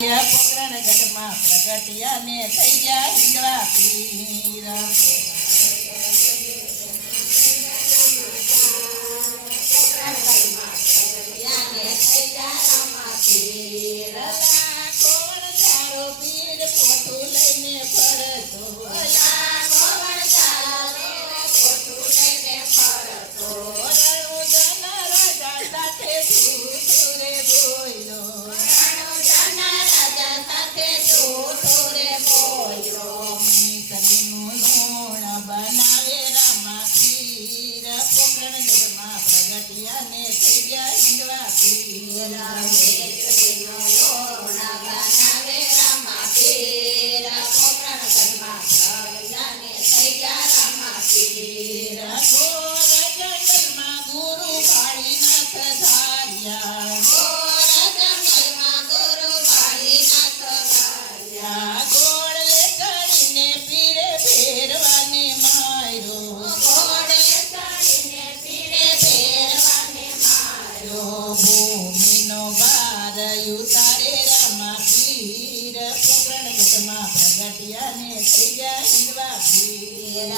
પોકરણ ગઢમાં પ્રગટ્યા ને થઈ ગયા હિંદવા પીર કોણ તારો પીર પોતું લઈને ફરતો ભૂમિનો ભાર ઉતારે રામા પીર પોકરણ ગઢમાં પ્રગટ્યા ને થઈ ગયા હિંદવા પીર